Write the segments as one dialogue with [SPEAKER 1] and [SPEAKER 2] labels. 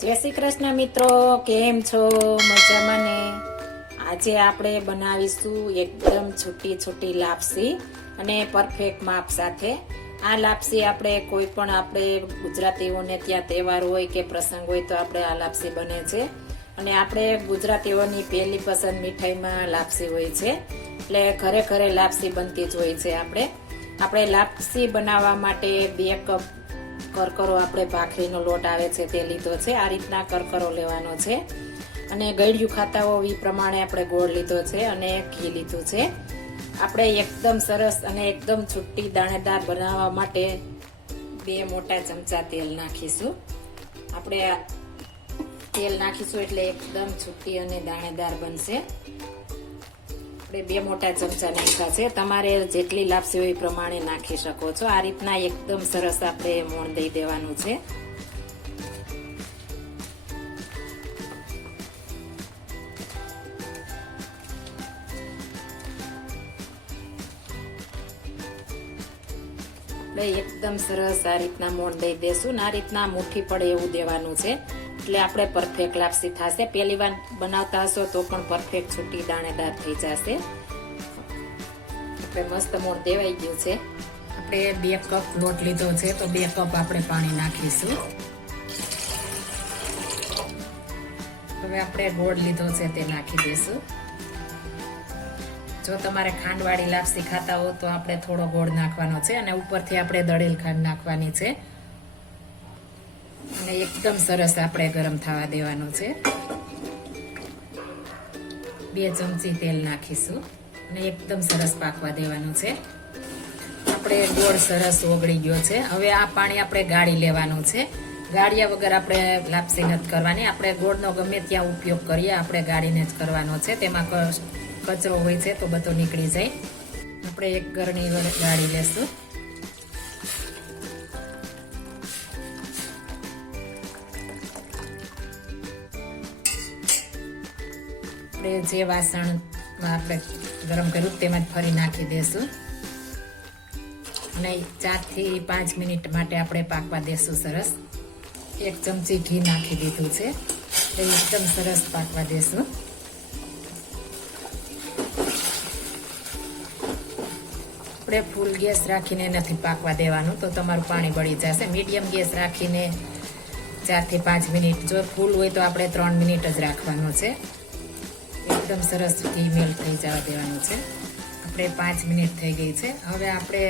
[SPEAKER 1] જય શ્રી કૃષ્ણ મિત્રો, કેમ છો? મજામાં ને? આજે આપણે બનાવીશું એકદમ છૂટી છૂટી લાપસી અને પરફેક્ટ માપ સાથે. આ લાપસી આપણે કોઈ પણ આપણે ગુજરાતીઓને ત્યાં તહેવાર હોય કે પ્રસંગ હોય તો આપણે આ લાપસી બને છે. અને આપણે ગુજરાતીઓની પહેલી પસંદ મીઠાઈમાં લાપસી હોય છે. એટલે ઘરે ઘરે લાપસી બનતી જ હોય છે આપણે. આપણે લાપસી બનાવવા માટે બે કપ કરકરો આપણે ભાખરીનો લોટ આવે છે તે લીધો છે. આ રીતના કરકરો લેવાનો છે. અને ગળ્યું ખાતા હોય એ પ્રમાણે આપણે ગોળ લીધો છે અને ઘી લીધું છે. આપણે એકદમ સરસ અને એકદમ છુટ્ટી દાણેદાર બનાવવા માટે બે મોટા ચમચા તેલ નાખીશું. આપણે તેલ નાખીશું એટલે એકદમ છુટ્ટી અને દાણેદાર બનશે. આપણે બે મોટા ચમચા નાખ્યા છે. તમારે જેટલી લાપસી હોય એ પ્રમાણે નાખી શકો છો. આ રીતના એકદમ સરસ આપણે મોણ દઈ દેવાનું છે. એકદમ સરસ આ રીતના મોણ દઈ દેશું. આ રીતના મુઠ્ઠી પડે એવું દેવાનું છે. એટલે આપણે પરફેક્ટ લાપસી થશે. પહેલી વાર બનાવતા હશો તો પણ પરફેક્ટ છૂટી દાણેદાર થઈ જશે. આપણે મસ્ત મોણ દેવાઈ ગયું છે. આપણે બે કપ લોટ લીધો છે, તો બે કપ આપણે પાણી નાખીશું. હવે આપણે ગોળ લીધો છે તે નાખી દઈશું. જો તમારે ખાંડવાળી લાપસી ખાતા હો તો આપણે થોડો ગોળ નાખવાનો છે અને ઉપરથી આપણે દળેલ ખાંડ નાખવાની છે. અને એકદમ સરસ આપણે ગરમ થવા દેવાનું છે. બે ચમચી તેલ નાખીશું અને એકદમ સરસ પાકવા દેવાનું છે. આપણે ગોળ સરસ ઓગળી ગયો છે. હવે આ પાણી આપણે ગાળી લેવાનું છે. ગાળિયા વગર આપણે લાપસી નથી કરવાની. આપણે ગોળનો ગમે ત્યાં ઉપયોગ કરીએ, આપણે ગાળીને જ કરવાનો છે. તેમાં કચરો હોય છે તો બધો નીકળી જાય. આપણે એક ગરણી ગાળી લેશું. આપણે જે વાસણમાં આપણે ગરમ કર્યું તેમાં જ ફરી નાખી દેશું. અને ચારથી પાંચ મિનિટ માટે આપણે પાકવા દેશું સરસ. એક ચમચી ઘી નાખી દીધું છે. એ એકદમ સરસ પાકવા દેશું. આપણે ફૂલ ગેસ રાખીને નથી પાકવા દેવાનું, તો તમારું પાણી બળી જશે. મીડિયમ ગેસ રાખીને ચારથી પાંચ મિનિટ, જો ફૂલ હોય તો આપણે ત્રણ મિનિટ જ રાખવાનું છે. એકદમ સરસ ઘી થઈ જવા દેવાનું છે. આપણે પાંચ મિનિટ થઈ ગઈ છે. હવે આપણે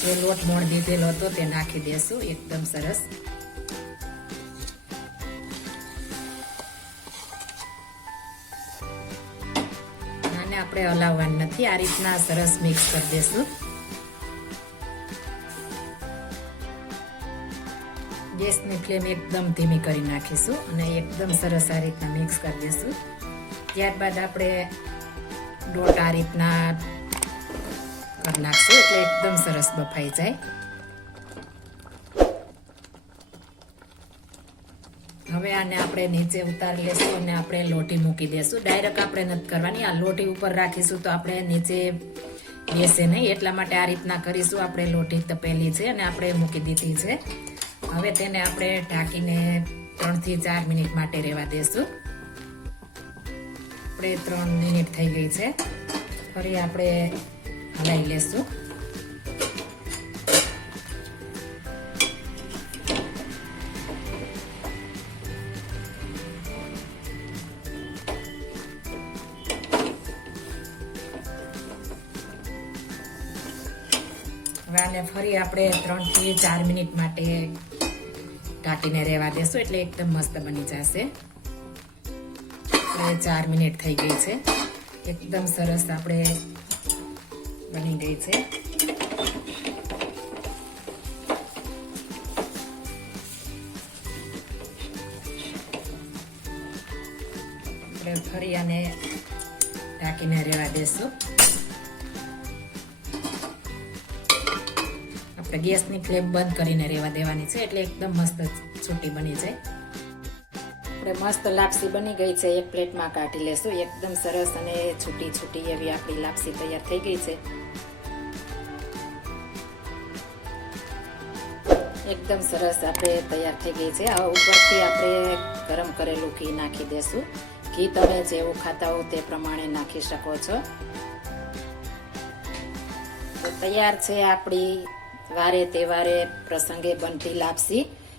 [SPEAKER 1] જે લોટ મોણ દીધેલો હતો તે નાખી દેશું. એકદમ સરસ. આને આપણે હલાવવાનું નથી. આ રીતના સરસ મિક્સ કરી દેશું. ગેસની ફ્લેમ એકદમ ધીમી કરી નાખીશું અને એકદમ સરસ આ રીતના મિક્સ કરી દઈશું ત્યારબાદ આપણે લોટ આ રીતના કરી નાખશું એટલે એકદમ સરસ બફાઈ જાય. હવે આને આપણે નીચે ઉતારી લેશું અને આપણે લોટી મૂકી દેશું. ડાયરેક્ટ આપણે નથી કરવાની. આ લોટી ઉપર રાખીશું તો આપણે નીચે બેસે નહીં. એટલા માટે આ રીતના કરીશું. આપણે લોટી તપેલી છે અને આપણે મૂકી દીધી છે. હવે તેને આપણે ઢાંકીને ત્રણથી ચાર મિનિટ માટે રહેવા દેશું. આપણે ત્રણ મિનિટ થઈ ગઈ છે. ફરી આપણે હલાવી લેશું. હવે ફરી આપણે ત્રણથી ચાર મિનિટ માટે ઢાંકીને રહેવા દેશું એટલે એકદમ મસ્ત બની જશે. આપણે ચાર મિનિટ થઈ ગઈ છે. એકદમ સરસ આપણે બની ગઈ છે. આપણે ફરી આને ઢાંકીને રહેવા દેશું. આપણે ગેસની ફ્લેમ બંધ કરીને રહેવા દેવાની છે, એટલે એકદમ મસ્ત છૂટી બની જાય. આપણે મસ્ત લાપસી બની ગઈ છે. એક પ્લેટમાં કાઢી લેશું. એકદમ સરસ અને છૂટી છૂટી એવી આપણી લાપસી તૈયાર થઈ ગઈ છે. એકદમ સરસ આપણે તૈયાર થઈ ગઈ છે. હવે ઉપરથી આપણે ગરમ કરેલું ઘી નાખી દેશું. ઘી તમે જેવું ખાતા હો તે પ્રમાણે નાખી શકો છો. તૈયાર છે આપણી વારે તહેવારે પ્રસંગે બનતી લાપસી.